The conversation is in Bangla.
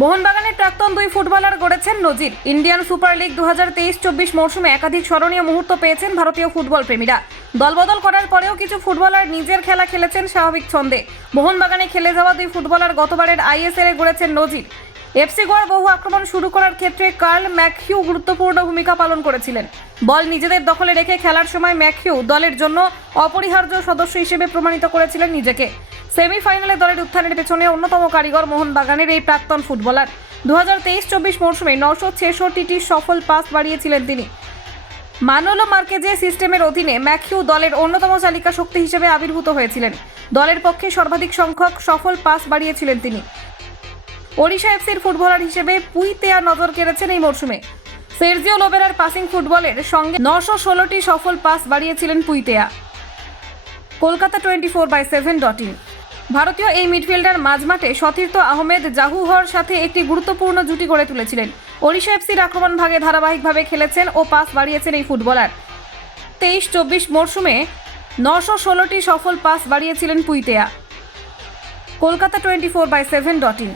মোহনবাগানের প্রাক্তন দুই ফুটবলার গড়েছেন নজির। ইন্ডিয়ান সুপার লিগ 2023-24 মৌসুমে একাধিক স্মরণীয় মুহূর্ত পেয়েছেন ভারতীয় ফুটবল প্রেমীরা। দলবদল করার পরেও কিছু ফুটবলার নিজের খেলা খেলেছেন স্বাভাবিক ছন্দে। মোহনবাগানে খেলে যাওয়া দুই ফুটবলার গতবারের আইএসএল-এ গড়েছেন নজির। এফসি গোয়ার বহু আক্রমণ শুরু করার ক্ষেত্রে কার্ল ম্যাকহিউ গুরুত্বপূর্ণ ভূমিকা পালন করেছিলেন। বল নিজেদের দখলে রেখে খেলার সময় ম্যাকহিউ দলের জন্য অপরিহার্য সদস্য হিসেবে প্রমাণিত করেছিলেন নিজেকে। সেমিফাইনালে দলের উত্থানের পেছনে অন্যতম কারিগর মোহনবাগানের এই প্রাক্তন ফুটবলার। 2023-24 মৌসুমে 966টি সফল পাস বাড়িয়েছিলেন তিনি। মানোলো মার্কেজে সিস্টেমের অধীনে ম্যাকহিউ দলের অন্যতম চালিকা শক্তি হিসেবে আবির্ভূত হয়েছিলেন। দলের পক্ষে সর্বাধিক সংখ্যক সফল পাস বাড়িয়েছিলেন তিনি। ওড়িশা এফসির ফুটবলার হিসেবে পুইতেয়া নজর কেড়েছেন এই মরশুমে। সের্জিও লোবেরার পাসিং ফুটবলের সঙ্গে 916টি সফল পাস বাড়িয়েছিলেন পুইতেয়া। কলকাতা 24/7.in। ভারতীয় এই মিডফিল্ডার মাঝমাঠে সতীর্থ আহমেদ জাহুহর সাথে একটি গুরুত্বপূর্ণ জুটি গড়ে তুলেছিলেন। ওড়িশা এফসির আক্রমণ ভাগে ধারাবাহিকভাবে খেলেছেন ও পাস বাড়িয়েছেন এই ফুটবলার। 23-24 মরশুমে 916টি সফল পাস বাড়িয়েছিলেন পুইতেয়া। কলকাতা 24/7.in।